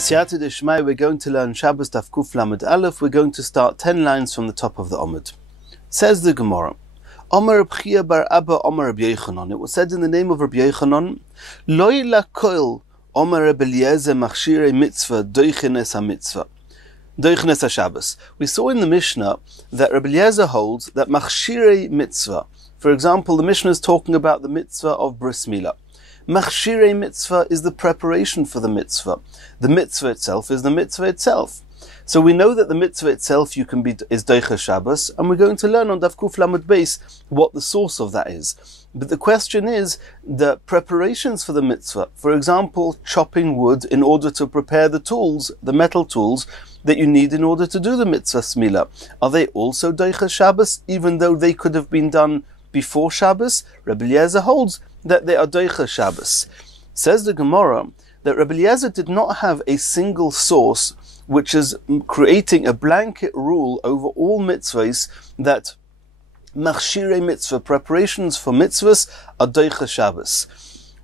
B'siyata d'shmai, we're going to learn Shabbos Daf Kuf Lamed Aleph. We're going to start 10 lines from the top of the Amud. Says the Gemara, Omer Reb Chia bar Abba Omer Reb Yochanan. It was said in the name of Reb Yochanan, Loi lakoil Omer Reb Eliezer machshirei mitzvah doichenes ha-mitzvah. Doichenes ha-Shabbos. We saw in the Mishnah that Reb Eliezer holds that machshirei mitzvah. For example, the Mishnah is talking about the mitzvah of bris milah. Machshirei mitzvah is the preparation for the mitzvah. The mitzvah itself is the mitzvah itself. So we know that the mitzvah itself is Doicha Shabbos, and we're going to learn on Daf Kuf Lamed Beis what the source of that is. But the question is the preparations for the mitzvah. For example, chopping wood in order to prepare the tools, the metal tools that you need in order to do the mitzvah smila. Are they also Doicha Shabbos, even though they could have been done before Shabbos? Rebbe Eliezer holds that they are Doicha Shabbos. Says the Gemara that Rebbe Eliezer did not have a single source which is creating a blanket rule over all mitzvahs that machshirei mitzvah, preparations for mitzvahs, are Doicha Shabbos.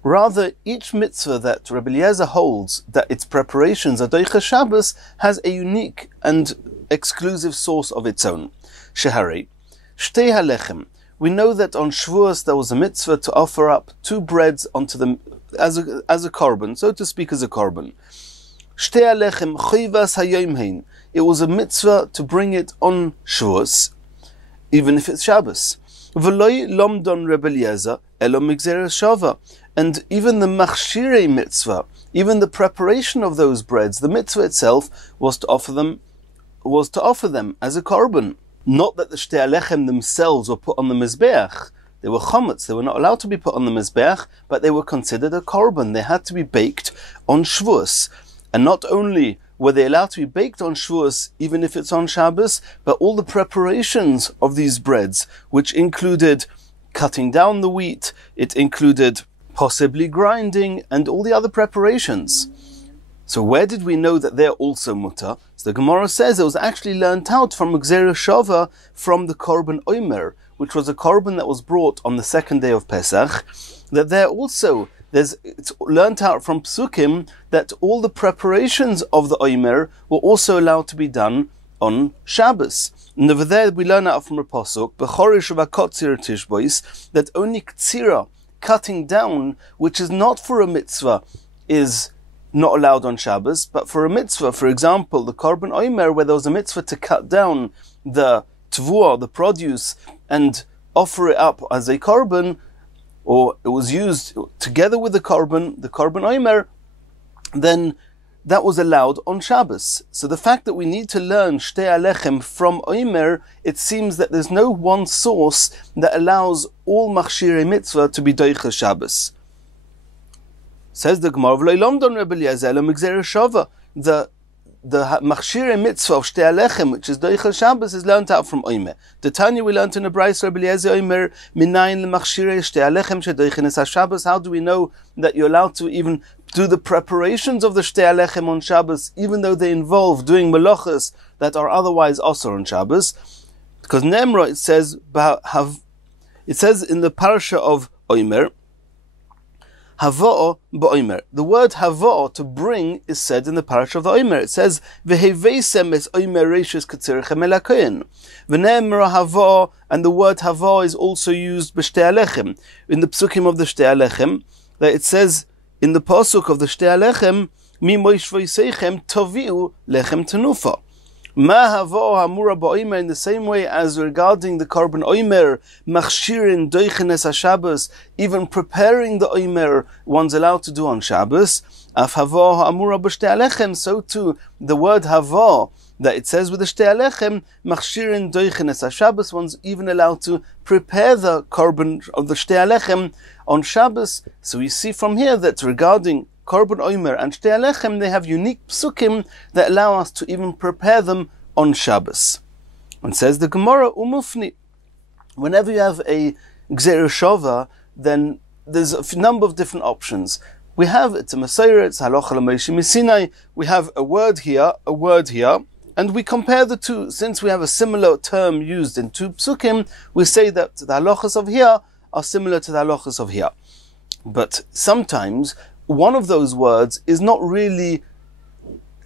Rather, each mitzvah that Rebbe Eliezer holds that its preparations are Doicha Shabbos has a unique and exclusive source of its own. Sheharei, shtei halechem. We know that on Shavuos there was a mitzvah to offer up two breads onto them as a korban, so to speak, as a korban. Shtei halechem chayvas hayomhein. It was a mitzvah to bring it on Shavuos, even if it's Shabbos. V'loi lomdon Rebbe Eliezer elo migzeres shava. And even the machshirei mitzvah, even the preparation of those breads, the mitzvah itself was to offer them as a korban. Not that the shtei halechem themselves were put on the mizbeach. They were chomutz. They were not allowed to be put on the mizbeach, but they were considered a korban. They had to be baked on Shavuos. And not only were they allowed to be baked on Shavuos, even if it's on Shabbos, but all the preparations of these breads, which included cutting down the wheat, it included possibly grinding, and all the other preparations. So where did we know that they're also mutter? So the Gemara says it was actually learnt out from Gzera Shava, from the Korban Omer, which was a korban that was brought on the second day of Pesach, that there also, it's learnt out from Psukim that all the preparations of the Omer were also allowed to be done on Shabbos. And over there we learn out from a Pasuk, B'chorish v'kotzir tishbois, that only ktsira, cutting down, which is not for a mitzvah, is not allowed on Shabbos, but for a mitzvah, for example, the Korban Omer, where there was a mitzvah to cut down the tvua, the produce, and offer it up as a korban, or it was used together with the Korban Omer, then that was allowed on Shabbos. So the fact that we need to learn shtei halechem from Omer, it seems that there's no one source that allows all machshirei mitzvah to be doicha Shabbos. Says the Gemara, the machshirei mitzvah of shtei halechem, which is doicha Shabbos, is learnt out from Omer. The Tanya we learnt in the Brayso Rebbe Eliezer Omer, minayin lemachshirei shtei halechem shedoichenes ha-Shabbos. How do we know that you're allowed to even do the preparations of the shtei halechem on Shabbos, even though they involve doing melachos that are otherwise also on Shabbos? Because Nemra, it says in the parasha of Omer, Havo'o ba'omer. The word havo'o, to bring, is said in the parasha of the Omer. It says, V'heveisem es omer reishis katzirichem elakoyin. V'ne'emra havo'o, and the word havo'o is also used b'shtei halechem. In the psukim of the shtei halechem, that it says, in the pasuk of the shtei halechem, Mi moish v'yiseichem tovi'u lechem tenufa. Ma havo'o hamura ba'omer, in the same way as regarding the Korban Omer, machshirin doichenes ha-Shabbos, even preparing the Omer, one's allowed to do on Shabbos. Af havo'o hamura b'shtei halechem, so too the word havo'o that it says with the shtei halechem, machshirin doichenes ha-Shabbos, one's even allowed to prepare the Korban of the shtei halechem on Shabbos. So we see from here that regarding Korban Omer and shtei halechem, they have unique psukim that allow us to even prepare them on Shabbos. And says the Gemara, umufni. Whenever you have a Gzera Shava, then there's a number of different options. We have, it's a Masorah, it's halacha l'Moshe Misinai. We have a word here, and we compare the two. Since we have a similar term used in two psukim, we say that the halachas of here are similar to the halachas of here. But sometimes one of those words is not really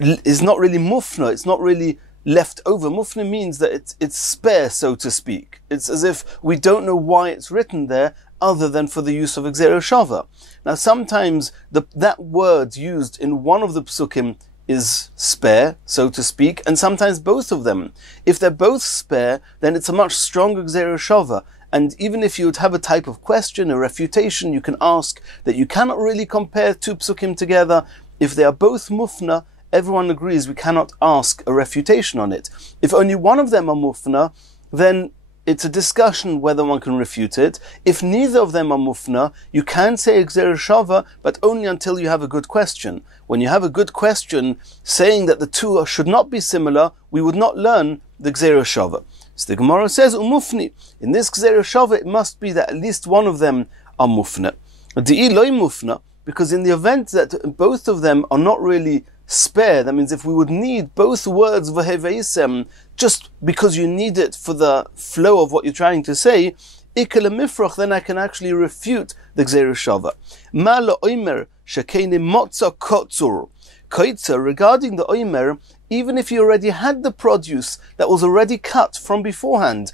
is not really mufna, it's not really left over. Mufna means that it's spare, so to speak. It's as if we don't know why it's written there other than for the use of Gzera Shava. Now sometimes that word used in one of the psukim is spare, so to speak, and sometimes both of them. If they're both spare, then it's a much stronger Gzera Shava. And even if you would have a type of question, a refutation, you can ask that you cannot really compare two psukim together. If they are both mufna, everyone agrees we cannot ask a refutation on it. If only one of them are mufna, then it's a discussion whether one can refute it. If neither of them are mufna, you can say Gzera Shava, but only until you have a good question. When you have a good question saying that the two should not be similar, we would not learn the Gzera Shava. So the Gemara says, Umufni. In this Gzera Shava, it must be that at least one of them are mufna. Di'i loy mufna, because in the event that both of them are not really spare, that means if we would need both words v'heveisem just because you need it for the flow of what you're trying to say, ikele mifrach, then I can actually refute the Gzera Shava. Ma la'omer shekeini motza kotzur. Koitzer, regarding the omer, even if you already had the produce that was already cut from beforehand,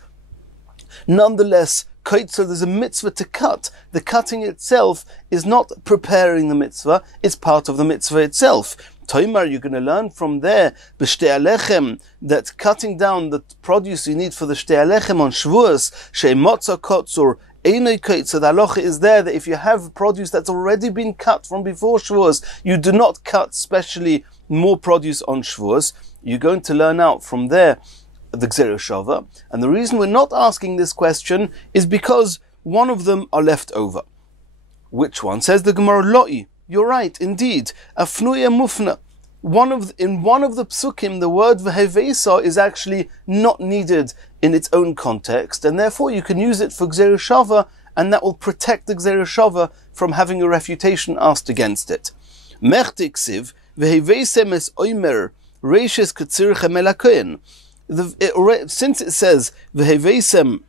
nonetheless, koitzer, there's a mitzvah to cut. The cutting itself is not preparing the mitzvah, it's part of the mitzvah itself. Toimar, you're going to learn from there, b'shtei alechem, that cutting down the produce you need for the shtei alechem on Shavuos, she'motza kotzur, einoi koitzer, the halacha is there that if you have produce that's already been cut from before Shavuos, you do not cut specially more produce on Shavuos. You're going to learn out from there the Gzera Shava. And the reason we're not asking this question is because one of them are left over. Which one? Says the Gemara, Loi. You're right, indeed. Afnuya mufna. In one of the psukim, the word v'hevesa is actually not needed in its own context, and therefore you can use it for Gzera Shava, and that will protect the Gzera Shava from having a refutation asked against it. Mechtiksiv v'hevesem es oimer reishes katzirchem elakoin. Since it says v'hevesem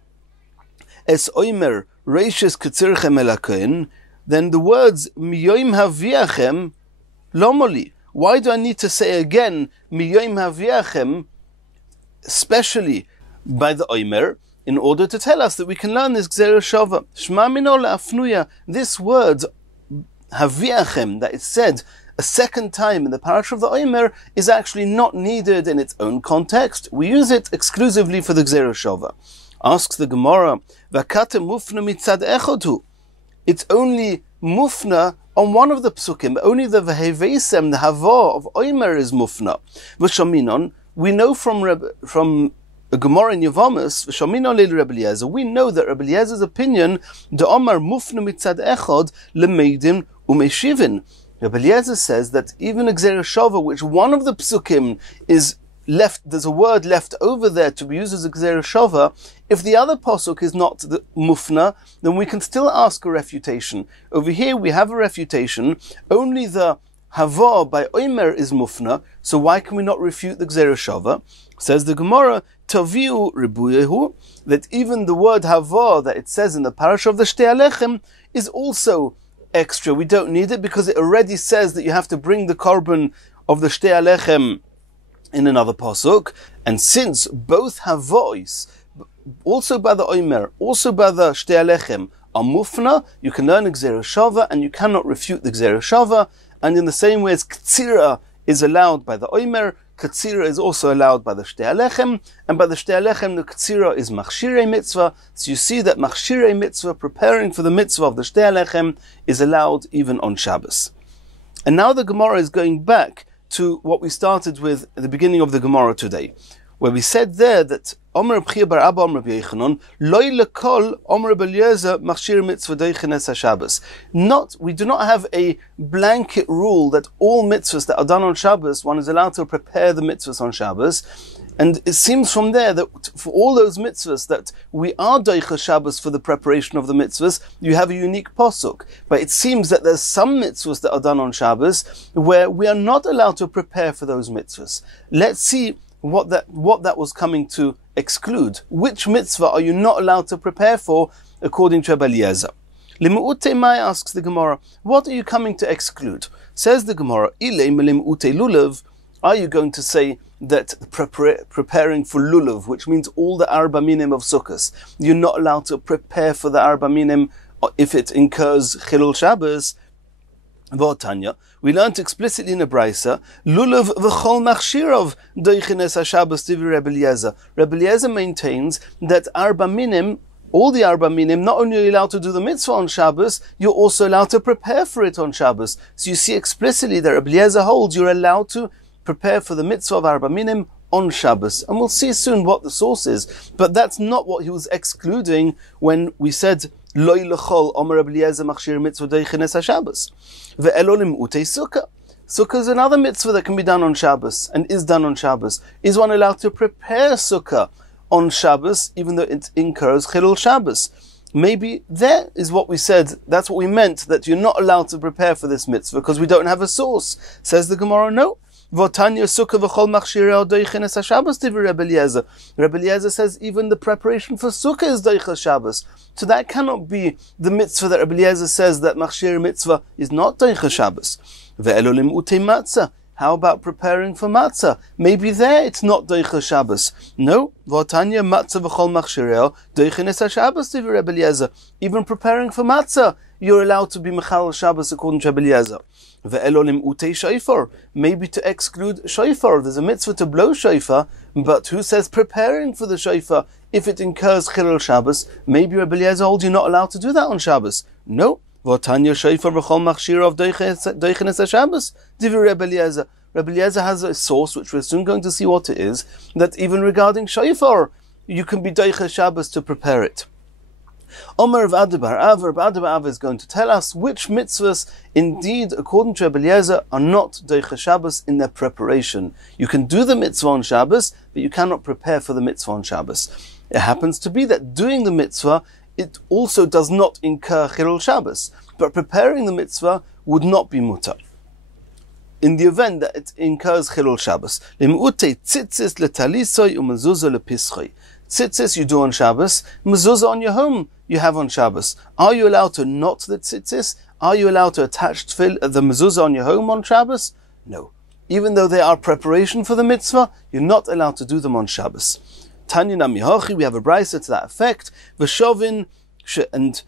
es oimer reishes katzirchem elakoin, then the words miyoim haviachem lomoli. Why do I need to say again miyoim haviachem, especially by the oimer, in order to tell us that we can learn this Gzera Shava? Shma mino le'afnuya. This word haviachem that is said a second time in the parasha of the oimer is actually not needed in its own context. We use it exclusively for the Gzera Shava. Asks the Gemara, v'kate mufna mitzad echodu. It's only mufna on one of the psukim. Only the v'hevesem, the hava of oimer, is mufna. V'shaminon, we know from a Gemara in Yavamas, v'shaminon leil Rebbe Eliezer, we know that Rebbe Eliezer's opinion, the omar mufna mitzad echad lemeidim umeshivin. Rebbe Eliezer says that even a Gzera Shava, which one of the psukim is left, there's a word left over there to be used as a Gzera Shava, if the other pasuk is not the mufna, then we can still ask a refutation. Over here we have a refutation, only the hava by oimer is mufna, so why can we not refute the Gzera Shava? Says the Gemara, taviu ribuyehu, that even the word hava that it says in the parasha of the shtei alechem is also extra. We don't need it because it already says that you have to bring the korban of the shtei alechem in another pasuk, and since both have voice, also by the oimer, also by the shtei alechem, are mufna, you can learn a Gzera Shava and you cannot refute the Gzera Shava. And in the same way as ktsira is allowed by the oimer, ktsira is also allowed by the shtei alechem, and by the shtei alechem the ktsira is machshirei mitzvah. So you see that machshirei mitzvah, preparing for the mitzvah of the shtei alechem, is allowed even on Shabbos. And now the Gemara is going back to what we started with at the beginning of the Gemara today, where we said there that Omer B'chia bar Abba Omer B'yechanon loy lekol Omer B'eliezer machshir mitzvah deichenes haShabbos. We do not have a blanket rule that all mitzvahs that are done on Shabbos, one is allowed to prepare the mitzvahs on Shabbos. And it seems from there that for all those mitzvahs that we are deicha Shabbos for the preparation of the mitzvahs, you have a unique pasuk. But it seems that there's some mitzvahs that are done on Shabbos where we are not allowed to prepare for those mitzvahs. Let's see what that was coming to exclude. Which mitzvah are you not allowed to prepare for according to Rebbe Eliezer? Limu'ute mai, asks the Gemara, what are you coming to exclude? Says the Gemara, Ilei melim'ute lulav, Are you going to say that preparing for lulav, which means all the arba minim of sukkahs, you're not allowed to prepare for the arba minim if it incurs chilul Shabbos? V'otanya, we learned explicitly in a brisa, lulav v'chol machshirov doichines ha-Shabbos divrei Rebbe Eliezer. Rebbe Eliezer maintains that arba minim, all the arba minim, not only are you allowed to do the mitzvah on Shabbos, you're also allowed to prepare for it on Shabbos. So you see explicitly that Rebbe Eliezer holds you're allowed to prepare for the mitzvah of arba minim on Shabbos. And we'll see soon what the source is. But that's not what he was excluding when we said, Loi lechol omer Rebbe Eliezer machshir mitzvah doichines ha-Shabbos. Ve'elolim utei sukkah. Sukkah is another mitzvah that can be done on Shabbos and is done on Shabbos. Is one allowed to prepare sukkah on Shabbos, even though it incurs chilul Shabbos? Maybe that is what we said. That's what we meant, that you're not allowed to prepare for this mitzvah because we don't have a source. Says the Gemara, no. V'otanya sukkah v'chol machshirei doichines ha-Shabbos divrei Rebbe Eliezer. Rebbe Eliezer says even the preparation for sukkah is doiches Shabbos. So that cannot be the mitzvah that Rebbe Eliezer says that machshir mitzvah is not doiches Shabbos. Ve'elolim utei matzah. How about preparing for matzah? Maybe there it's not doiches Shabbos. No. V'otanya matzah v'chol machshirei doichines ha-Shabbos divrei Rebbe Eliezer. Even preparing for matzah, you're allowed to be mechal Shabbos according to Rebbe Eliezer. Ve'elolim utei shofar. Maybe to exclude shofar. There's a mitzvah to blow shofar, but who says preparing for the shofar if it incurs chilul Shabbos? Maybe Rebbe Eliezer holds you're not allowed to do that on Shabbos. No. V'otanya shofar v'chol machshir of doichines ha-Shabbos divrei Rebbe Eliezer. Rebbe Eliezer has a source, which we're soon going to see what it is, that even regarding shofar, you can be doiches Shabbos to prepare it. Omer of Bar Av is going to tell us which mitzvahs, indeed, according to Rebbe Eliezer, are not doiches Shabbos in their preparation. You can do the mitzvah on Shabbos, but you cannot prepare for the mitzvah on Shabbos. It happens to be that doing the mitzvah, it also does not incur chilul Shabbos, but preparing the mitzvah would not be mutar in the event that it incurs chilul Shabbos. Lim'utei tzitzis letalisoi u'mezuzah lepischoi. Tzitzis you do on Shabbos, mezuzah on your home you have on Shabbos. Are you allowed to knot the tzitzis? Are you allowed to attach the mezuzah on your home on Shabbos? No. Even though they are preparation for the mitzvah, you're not allowed to do them on Shabbos. Tanya Namihochi, we have a brisa to that effect. V'shovin and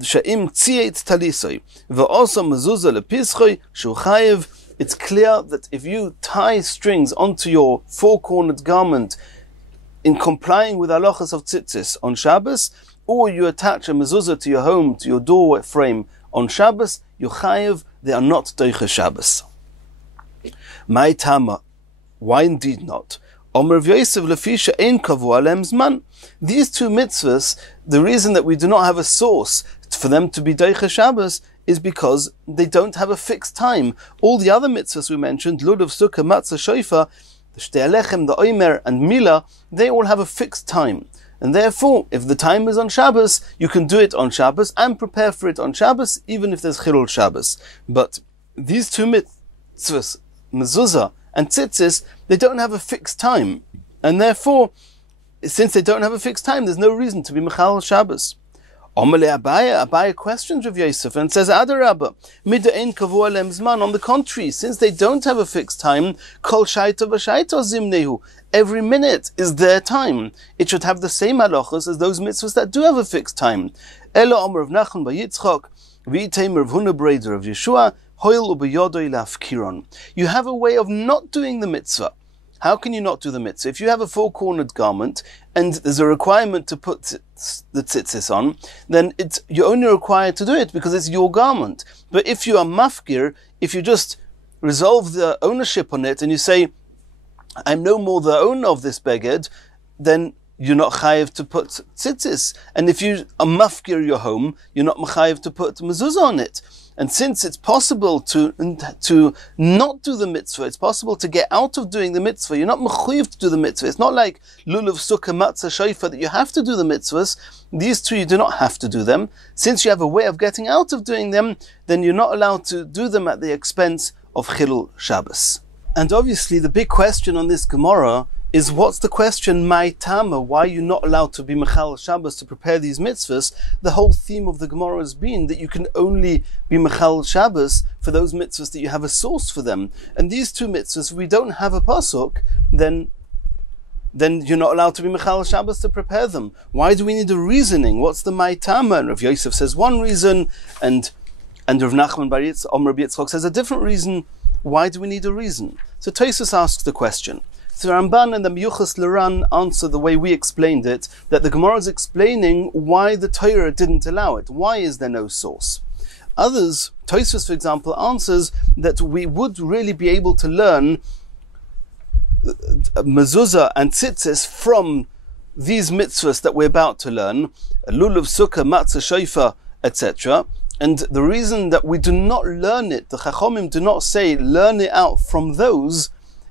she'im tziet talisoi v'oso mezuzah lepischoi shuchayev. It's clear that if you tie strings onto your four-cornered garment in complying with halachas of tzitzis on Shabbos, or you attach a mezuzah to your home, to your door frame on Shabbos, you're chayev, they are not doiches Shabbos. My tama, why indeed not? Omer v'yosef lefisha ein kavu alem zman. These two mitzvahs, the reason that we do not have a source for them to be doiches Shabbos is because they don't have a fixed time. All the other mitzvahs we mentioned, lulav, sukkah, matzah, shofar, the shtei alechem, the omer, and milah, they all have a fixed time. And therefore, if the time is on Shabbos, you can do it on Shabbos and prepare for it on Shabbos, even if there's chilul Shabbos. But these two mitzvahs, mezuzah and tzitzis, they don't have a fixed time. And therefore, since they don't have a fixed time, there's no reason to be mechal Shabbos. Omele Abaye questions Rav Yosef and says, Adarabba, mida ein kavu alem zman. On the contrary, since they don't have a fixed time, kol shaita v'shaita zimnehu. Every minute is their time. It should have the same halachas as those mitzvahs that do have a fixed time. Elo Omer of Nachman by Yitzchak, v'iteimer of Huna Breder of Yeshua, hoil u'beyodoi lafkiron. You have a way of not doing the mitzvah. How can you not do the mitzvah? If you have a four-cornered garment and there's a requirement to put the tzitzis on, then you're only required to do it because it's your garment. But if you are mafkir, if you just resolve the ownership on it and you say, I'm no more the owner of this beged, then you're not chayiv to put tzitzis. And if you are mafkir your home, you're not chayiv to put mezuzah on it. And since it's possible to not do the mitzvah, it's possible to get out of doing the mitzvah. You're not mechuyev to do the mitzvah. It's not like lulav, sukkah, matzah, shofar that you have to do the mitzvahs. These two you do not have to do them. Since you have a way of getting out of doing them, then you're not allowed to do them at the expense of chilul Shabbos. And obviously the big question on this Gemara is what's the question, my tama, why are you not allowed to be mechal Shabbos to prepare these mitzvahs? The whole theme of the Gemara has been that you can only be mechal Shabbos for those mitzvahs that you have a source for them. And these two mitzvahs, if we don't have a pasuk, then you're not allowed to be mechal Shabbos to prepare them. Why do we need a reasoning? What's the my tama? And Rav Yosef says one reason, and Rav Nachman bar Yitzchak says a different reason. Why do we need a reason? So Tosfos asks the question. So Ramban and the Miyuchas L'Ran answer the way we explained it, that the Gemara is explaining why the Torah didn't allow it. Why is there no source? Others, Tosfos for example, answers that we would really be able to learn mezuzah and tzitzis from these mitzvahs that we're about to learn, lulav, sukkah, matzah, shofar, etc. And the reason that we do not learn it, the Chachomim do not say learn it out from those,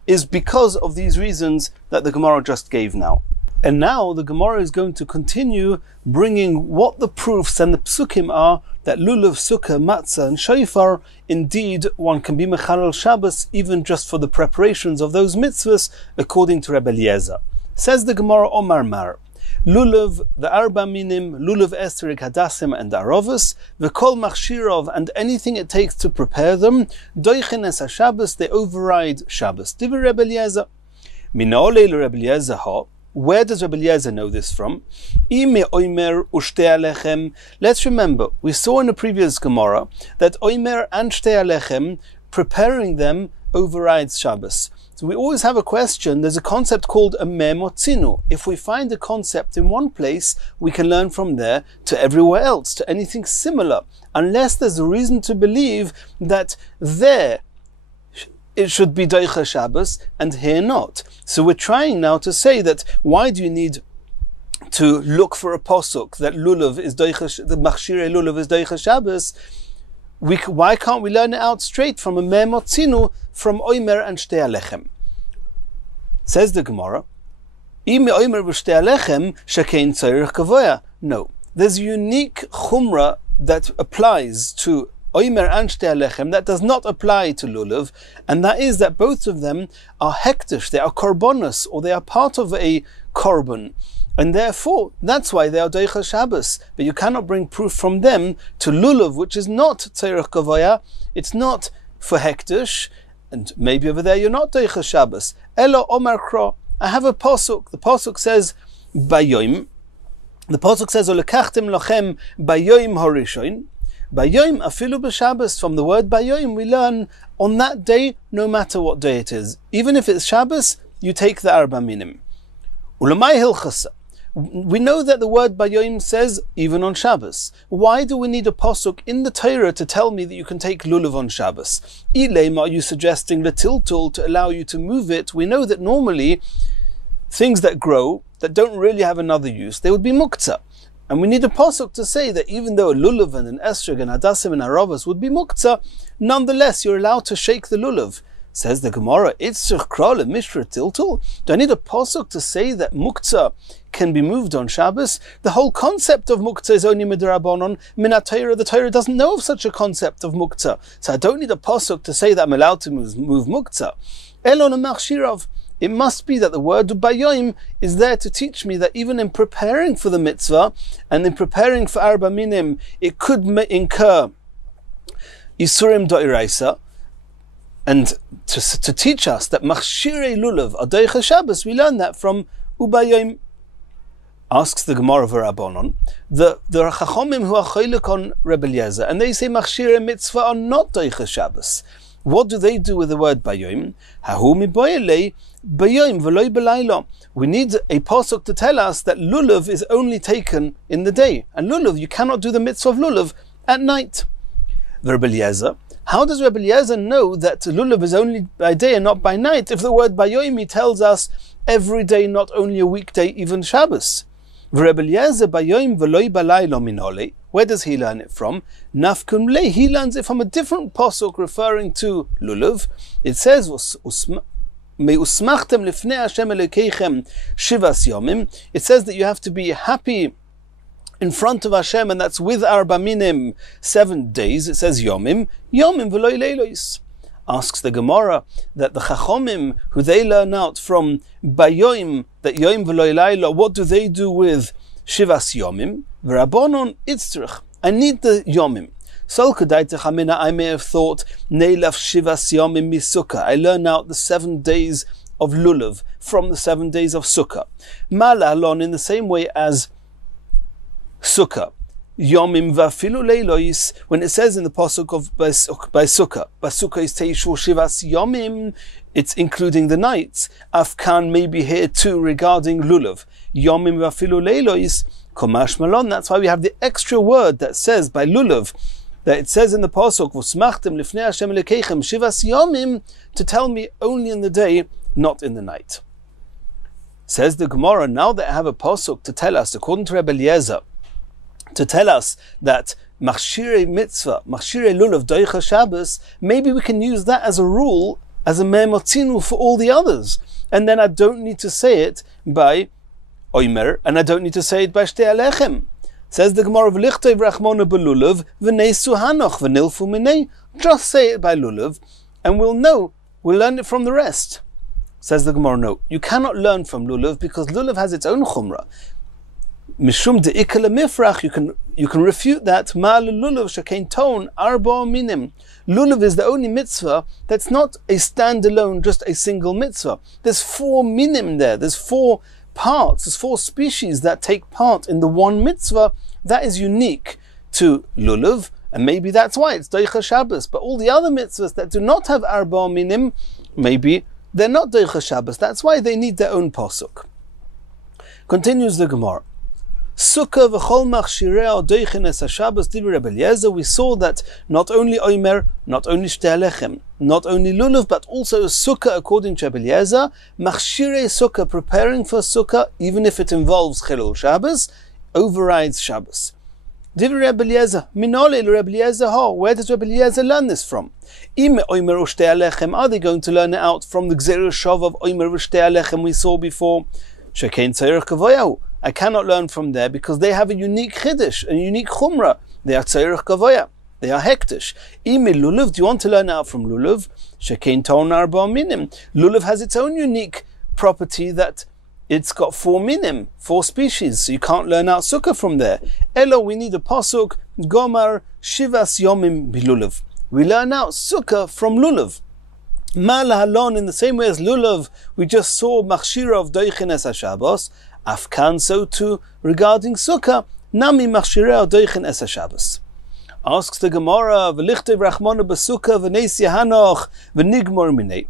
is because of these reasons that the Gemara just gave now. And now the Gemara is going to continue bringing what the proofs and the psukim are that lulav, sukkah, matzah and shofar, indeed one can be mechalel Shabbos even just for the preparations of those mitzvahs according to Rebbe Eliezer. Says the Gemara Omar Mar, lulav, the arba minim, lulav esterik hadassim and arovas, v'kol machshirov, and anything it takes to prepare them, doichen es ha-Shabbos, they override Shabbos. Divrei Rebbe Eliezer. Minolei Rebbe Eliezer ha. Where does Rebbe Eliezer know this from? Let's remember, we saw in the previous Gemara that oimer and shtei alechem, preparing them overrides Shabbos. So we always have a question. There's a concept called a memotzinu. If we find a concept in one place, we can learn from there to everywhere else, to anything similar, unless there's a reason to believe that there it should be Deicha Shabbos and here not. So we're trying now to say that why do you need to look for a posuk that lulav is Deicha, the machshirei lulav is Deicha Shabbos? Why can't we learn it out straight from a memotzinu, from oimer and shtei alechem? Says the Gemara, Im oimer v'shtei alechem shekein tzorich kavoya. No, there's a unique chumrah that applies to oimer and shtei alechem that does not apply to lulav, and that is that both of them are hektish, they are korbanos, or they are part of a korban. And therefore, that's why they are Deicha Shabbos. But you cannot bring proof from them to lulav, which is not tzorich kavoya, it's not for hektish, and maybe over there you're not Deicha Shabbos. Elo Omar Kro. I have a pasuk. The pasuk says, Bayoim. The pasuk says, Olekachtem lochem Bayoim horishoin. Bayoim afilu b'Shabbos. From the word Bayoim, we learn on that day, no matter what day it is. Even if it's Shabbos, you take the arba minim. Ulamai hilchasa. We know that the word Bayoim says even on Shabbos. Why do we need a pasuk in the Torah to tell me that you can take lulav on Shabbos? Ilem, are you suggesting the tiltul to allow you to move it? We know that normally things that grow, that don't really have another use, they would be muktzah. And we need a pasuk to say that even though a lulav and an esrog and hadassim and aravas would be muktzah, nonetheless you're allowed to shake the lulav. Says the Gemara, Itzrich Krala Mishra Tiltul. Do I need a pasuk to say that muktzah can be moved on Shabbos? The whole concept of muktzah is only midrabanon. Minat Torah, the Torah doesn't know of such a concept of muktzah. So I don't need a pasuk to say that I'm allowed to move muktzah. Elon machshirav. It must be that the word bayoim is there to teach me that even in preparing for the mitzvah and in preparing for arba minim, it could incur isurim da'iraisa. And to teach us that machshirei lulav are Deicha Shabbos, we learn that from ubayim. Asks the Gemara of Rabbanon, the Chachomim who are choilek on Rebbe Eliezer, and they say machshirei mitzvah are not Deicha Shabbos. What do they do with the word bayoim? Hahu mi boyelei bayoim v'loi belaylo. We need a pasuk to tell us that lulav is only taken in the day, and lulav, you cannot do the mitzvah of lulav at night. The Rebbe Eliezer, how does Rebbe Eliezer know that lulav is only by day and not by night if the word bayoimi tells us every day, not only a weekday, even Shabbos? Rebbe Eliezer bayoim v'loi balaylo minole. Where does he learn it from? Nafkum le. He learns it from a different pasuk referring to lulav. It says me'usmachtem lifnei Hashem Elokeichem shivas yomim. It says that you have to be happy in front of Hashem, and that's with arba minim 7 days. It says yomim v'loi leilos. Asks the Gemara that the Chachomim, who they learn out from Bayoim, that Yoim v'lo Layla, what do they do with Shivas Yomim? V'Rabbanon Itzrich. I need the Yomim. I may have thought, Neilaf Shivas Yomim Misukkah. I learn out the 7 days of Lulav from the 7 days of Sukkah. Malalon, in the same way as Sukkah. Yomim vafilu leilois, when it says in the pasuk of by Sukkah is teishu shivas yomim, it's including the nights. Afkan may be here too regarding lulav. Yomim vafilu leilois, komash malon. That's why we have the extra word that says by lulav, that it says in the pasuk v'smachtem lifnei Hashem elekeichem shivas yomim, to tell me only in the day, not in the night. Says the Gemara, now that I have a pasuk to tell us, according to Rebbe Eliezer, to tell us that machshirei mitzvah, machshirei lulav doicha Shabbos, maybe we can use that as a rule, as a me'motzinu for all the others. And then I don't need to say it by oimer, and I don't need to say it by shtei alechem. Says the Gemara, v'lichtoi v'rachmona belulav, v'neisu hanoch, v'nilfu minei. Just say it by lulav, and we'll know, we'll learn it from the rest. Says the Gemara, no, you cannot learn from lulav, because lulav has its own chumrah. Mishum de ikala mifrach, you can refute that. Ma lulav shekein ton arba minim. Lulav is the only mitzvah that's not a standalone, just a single mitzvah. There's 4 minim there. There's 4 parts. There's 4 species that take part in the one mitzvah. That is unique to lulav, and maybe that's why it's doicha Shabbos. But all the other mitzvahs that do not have arba minim, maybe they're not doicha Shabbos. That's why they need their own pasuk. Continues the Gemara. Sukkah v'chol machshirei doichin es haShabbos divrei Rebbe Eliezer. We saw that not only oimer, not only shtei alechem, not only lulav, but also a sukkah, according to Rebbe Eliezer, machshirei sukkah, preparing for sukkah, even if it involves chilul Shabbos, overrides Shabbos. Divrei Rebbe Eliezer, minole Rebbe Eliezer ha. Where does Rebbe Eliezer learn this from? Ime oimer u'shtei alechem. Are they going to learn it out from the gzera shav of oimer u'shtei alechem we saw before? Shekein tzorech kavoyahu. I cannot learn from there because they have a unique chiddush, a unique chumrah. They are tzorech kavoya. They are hektish. Ime lulav. Do you want to learn out from lulav? Shekein ton arba minim. Lulav has its own unique property that it's got 4 minim, 4 species. So you can't learn out sukkah from there. Elo, we need a pasuk gomar shivas yomim bilulav. We learn out sukkah from lulav. Ma lahalon, in the same way as lulav, we just saw machshira of doichin es haShabbos. Afkan, so too regarding sukkah, nami machshirei doichin es haShabbos. Asks the Gemara, v'lichtei v'rachmona b'sukkah v'neisi hanoch v'nigmor minei.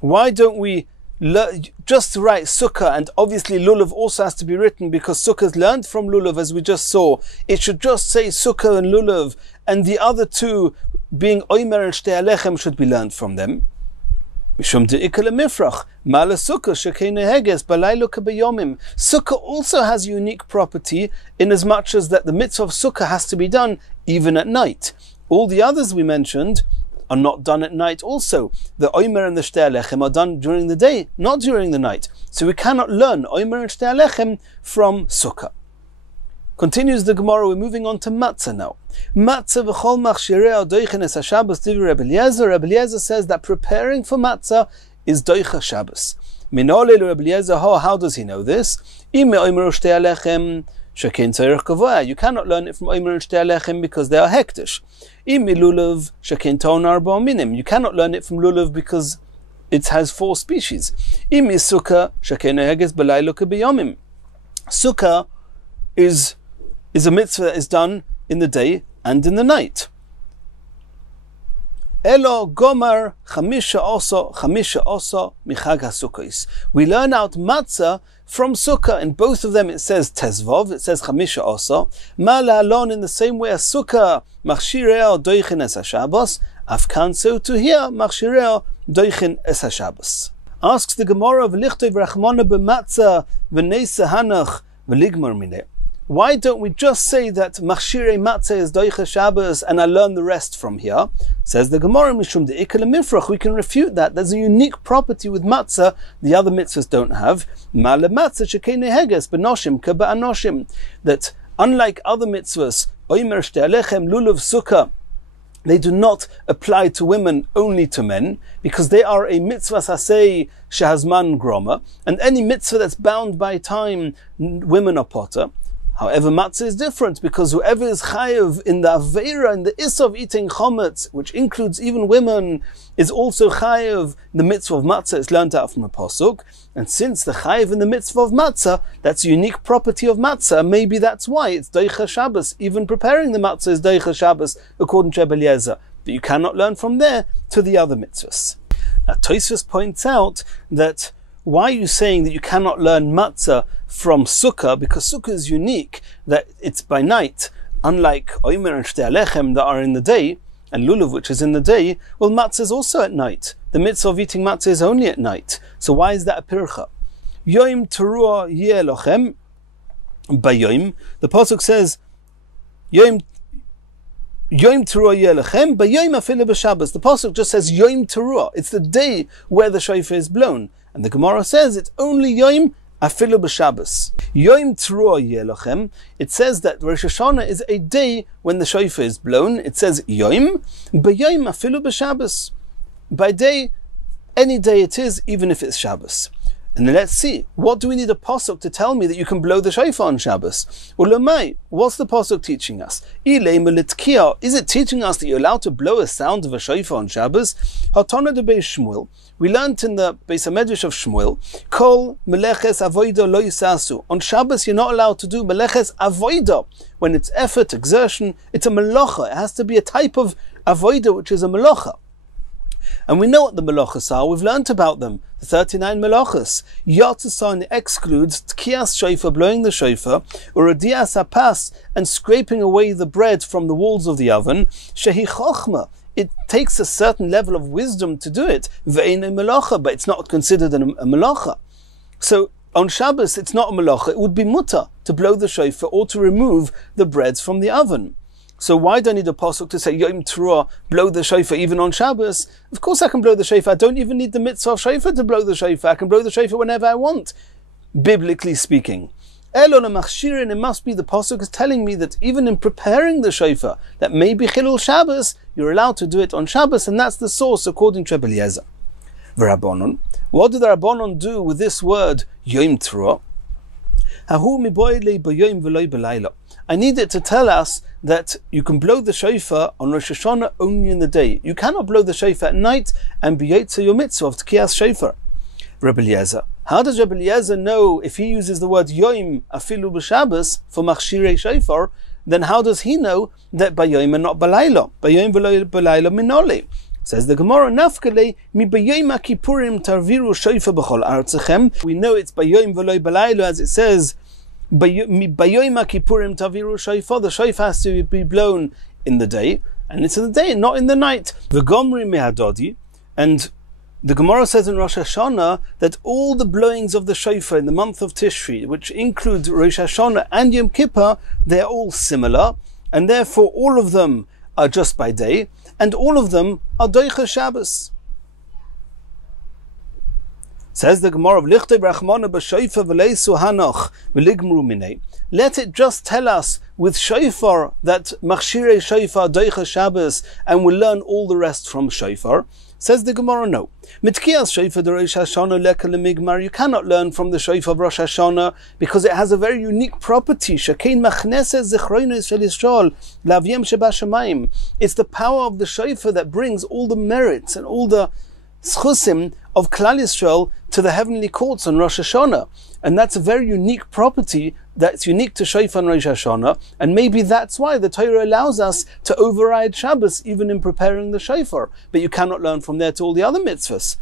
Why don't we just write sukkah, and obviously lulav also has to be written because sukkah is learned from lulav, as we just saw. It should just say sukkah and lulav, and the other 2 being oimer and shtei alechem should be learned from them. Mishum de ikala mifrach, mala sukkah shekein heges balaylo kabayomim. Sukkah also has unique property in as much as that the mitzvah of sukkah has to be done even at night. All the others we mentioned are not done at night also. The oimer and the shtei alechem are done during the day, not during the night. So we cannot learn oimer and shtei alechem from sukkah. Continues the Gemara, we're moving on to matzah now. Matzah v'chol machshirei doichin es haShabbos divrei Rebbe Eliezer. Rebbe Eliezer says that preparing for matzah is doicha Shabbos. Minole Rebbe Eliezer, how does he know this? Ime oimer shtei alechem shekein tzorech kavoya. You cannot learn it from oimer and shtei alechem because they are hektish. Ime lulav shekein ton arba minim. You cannot learn it from lulav because it has 4 species. Ime sukkah shekein heges balaylo kabiyomim. Sukkah is a mitzvah that is done in the day and in the night. Elo gomar chamisha oso michag hasukkos. We learn out matzah from sukkah. In both of them it says tezvov, it says chamisha oso. Ma la'alon, in the same way as sukkah, machshirei doichin es haShabbos, afkan, so to here, machshirei doichin es haShabbos. Asks the Gemara, v'lichtoi v'rachmona b'matzah v'neisa hanach v'ligmar mineh. Why don't we just say that machshirei matzah is doicha Shabbos and I learn the rest from here? Says the Gemara, mishum de ikala mifrach. We can refute that. There's a unique property with matzah the other mitzvahs don't have. Ma le matzah shekein heges b'noshim ka ba'anoshim. That unlike other mitzvahs, oimer shtei alechem lulav sukkah, they do not apply to women, only to men, because they are a mitzvah sasei shehazman groma, and any mitzvah that's bound by time, women are potter. However, matzah is different, because whoever is chayev in the aveira, in the issa of eating chometz, which includes even women, is also chayev. The mitzvah of matzah is learned out from a pasuk, and since the chayev in the mitzvah of matzah, that's a unique property of matzah, maybe that's why it's deicha Shabbos. Even preparing the matzah is deicha Shabbos, according to Eliezer. But you cannot learn from there to the other mitzvahs. Now, Tosfos points out that why are you saying that you cannot learn matzah from sukkah? Because sukkah is unique, that it's by night, unlike omer and shtei alechem that are in the day, and lulav, which is in the day. Well, matzah is also at night. The mitzvah of eating matzah is only at night. So why is that a pircha? Yom teruah yeh lochem bayom. The pasuk says Yom teruah yeh lochem bayom afilu b'Shabbos. The pasuk just says Yom teruah. It's the day where the shofar is blown. And the Gemara says it's only Yom afilu b'Shabbos. Yom teruah yeh lochem. It says that Rosh Hashanah is a day when the shofar is blown. It says Yom, b'Yom afilu b'Shabbos. By day, any day it is, even if it's Shabbos. And then let's see, what do we need a pasuk to tell me that you can blow the shofar on Shabbos? Ulamai, what's the pasuk teaching us? Is it teaching us that you're allowed to blow a sound of a shofar on Shabbos? Hatana de Beis Shmuel. We learned in the Beis HaMedrash of Shmuel, Kol meleches avoida lo yisasu. On Shabbos, you're not allowed to do meleches avoida. When it's effort, exertion, it's a melacha. It has to be a type of avoida, which is a melacha. And we know what the melachas are. We've learnt about them. The 39 melachas. Yatzasan excludes tkiyas shofar, blowing the shofar, uradias apas, and scraping away the bread from the walls of the oven. Shehi chochma. It takes a certain level of wisdom to do it. Ve'ein melacha, but it's not considered a melacha. So on Shabbos, it's not a melacha. It would be mutter to blow the shofar or to remove the breads from the oven. So why do I need a pasuk to say Yom teruah, blow the shofar even on Shabbos? Of course I can blow the shofar. I don't even need the mitzvah of shofar to blow the shofar. I can blow the shofar whenever I want, biblically speaking. Elon machshirin, it must be the pasuk is telling me that even in preparing the shofar, that maybe chilul Shabbos, you're allowed to do it on Shabbos, and that's the source according to Eliezer. V'Rabbanon, what do the Rabbanon do with this word Yom teruah? I need it to tell us that you can blow the shofar on Rosh Hashanah only in the day. You cannot blow the shofar at night and be yotze your mitzvah of tkiyas shofar. Rabbi Eliezer. How does Rabbi Eliezer know if he uses the word Yom afilu b'Shabbos for machshirei shofar? Then how does he know that bayom and not balayla? Bayom v'lo balayla minole. Says the Gemara, Nafkele mi bayom kippurim tarviru shofar b'chol artzechem. We know it's bayom v'lo balayla, as it says. Bayom kippurim taviru shofar. The shofar has to be blown in the day, and it's in the day, not in the night. V'gomri mehadodi, and the Gemara says in Rosh Hashanah that all the blowings of the shofar in the month of Tishri, which include Rosh Hashanah and Yom Kippur, they're all similar, and therefore all of them are just by day, and all of them are deicha Shabbos. Says the Gemara of Lichtei Rachmana b'Shofar v'leisu hanoch v'ligmru minei. Let it just tell us with shofar that machshirei shofar deicha Shabbos, and we'll learn all the rest from shofar. Says the Gemara, no. Mitkiyas shofar de Rosh Hashanah leka lemigmar. You cannot learn from the shofar of Rosh Hashanah because it has a very unique property. Shakein machneses zichronos shel Yisrael laviem shebashamayim. It's the power of the shofar that brings all the merits and all the schusim of Klal Yisrael to the heavenly courts on Rosh Hashanah. And that's a very unique property that's unique to shofar and Rosh Hashanah, and maybe that's why the Torah allows us to override Shabbos even in preparing the shofar. But you cannot learn from there to all the other mitzvahs.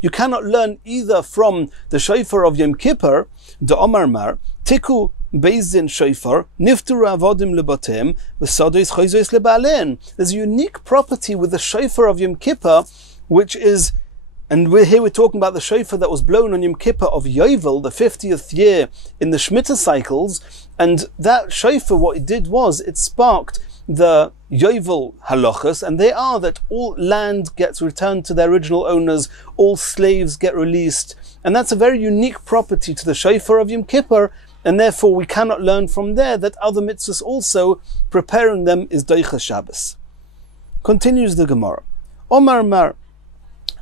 You cannot learn either from the shofar of Yom Kippur, the Omar Mar, Tiku Bezdin shofar, Nifturu avodim lebatem, v'sadois chayzois leba'alein. There's a unique property with the shofar of Yom Kippur, which is, and here we're talking about the shofar that was blown on Yom Kippur of Yovel, the 50th year in the Shemitah cycles, and that shofar, what it did was, it sparked the Yovel halachas, and they are that all land gets returned to their original owners, all slaves get released, and that's a very unique property to the shofar of Yom Kippur, and therefore we cannot learn from there that other mitzvahs also, preparing them is Doicha Shabbos. Continues the Gemara. Omar Mar,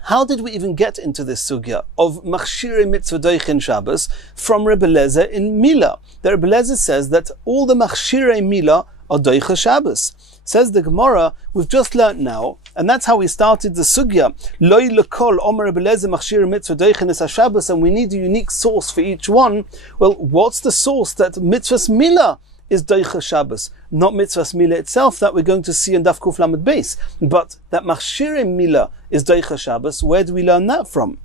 how did we even get into this sugya of machshirei mitzvah doichin Shabbos from Rebbe Lezer in Mila? The Rebbe Lezer says that all the machshirei Mila are doicha Shabbos. Says the Gemara, we've just learnt now, and that's how we started the sugya. Loi lekol omer Rebbe Lezer machshirei mitzvah doichin es Shabbos, and we need a unique source for each one. Well, what's the source that mitzvahs Mila is doicha Shabbos? Not mitzvahs Mila itself that we're going to see in Daf Kuf Lamed Beis, but that machshirei Mila is doicha Shabbos. Where do we learn that from?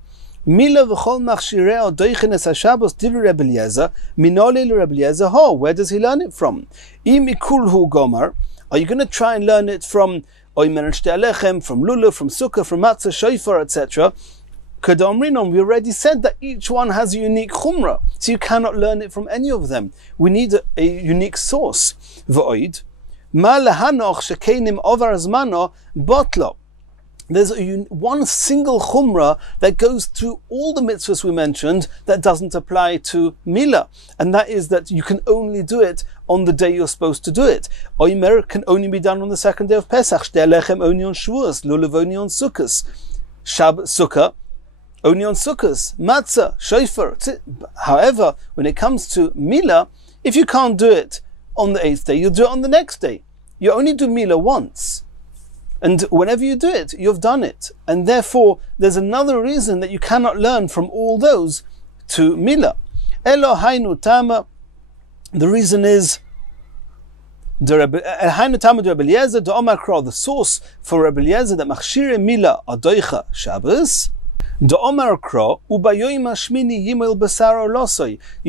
Mila v'chol machshirei doichin es Shabbos divrei Rebbe Eliezer minole Rebbe Eliezer ho. Where does he learn it from? Im ikulhu gomar. Are you going to try and learn it from oimer shtei alechem, from lulav, from sukkah, from matzah, shofar, etc.? Kedamrinon, we already said that each one has a unique chumrah, so you cannot learn it from any of them. We need a unique source. V'oid, ma lehanoch shekenim over zmano botlo. There's one single chumrah that goes through all the mitzvahs we mentioned that doesn't apply to Mila, and that is that you can only do it on the day you're supposed to do it. Oimer can only be done on the second day of Pesach. Shtei alechem only on Shavuos, lulav only on Sukkos, Sukkah only on Sukkos, matzah, shofar. However, when it comes to Mila, if you can't do it on the 8th day, you'll do it on the next day. You only do Mila once. And whenever you do it, you've done it. And therefore, there's another reason that you cannot learn from all those to Mila. Elo hainu tama. The reason is the source for Rebbe Eliezer that machshirei Mila are doicha Shabbos. You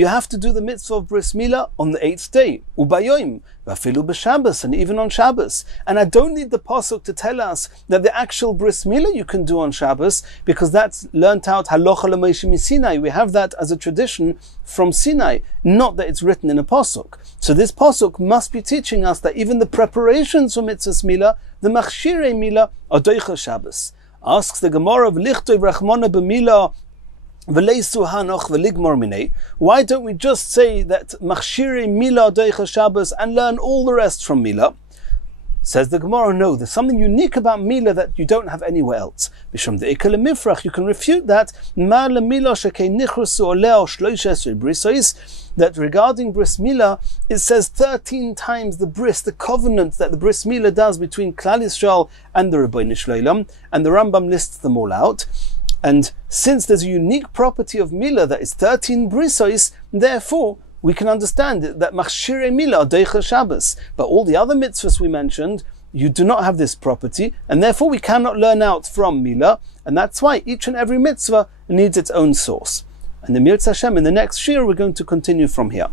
have to do the mitzvah of bris milah on the 8th day, and even on Shabbos. And I don't need the pasuk to tell us that the actual bris milah you can do on Shabbos, because that's learnt out halacha l'Moshe Sinai. We have that as a tradition from Sinai, not that it's written in a pasuk. So this pasuk must be teaching us that even the preparations for mitzvahs milah, the machshirei milah, are doicha Shabbos. Asks the Gemara of Lichtoi Rachmana b'Mila v'leisu hanoch v'ligmor minei. Why don't we just say that machshirei Mila doicha Shabbos and learn all the rest from Mila? Says the Gemara, no, there's something unique about Mila that you don't have anywhere else. B'sham de'ika lemifrach, you can refute that. Ma lemila shekei nichrusu oleo shloishes brisois. That regarding bris milah, it says 13 times the bris, the covenant that the bris milah does between Klal Yisrael and the Rebbeinu Shleilam, and the Rambam lists them all out. And since there's a unique property of milah that is 13 brisois, therefore we can understand that machshirei milah are doicha Shabbos. But all the other mitzvahs we mentioned, you do not have this property, and therefore we cannot learn out from milah, and that's why each and every mitzvah needs its own source. And the Mirz Hashem, in the next shiur, we're going to continue from here.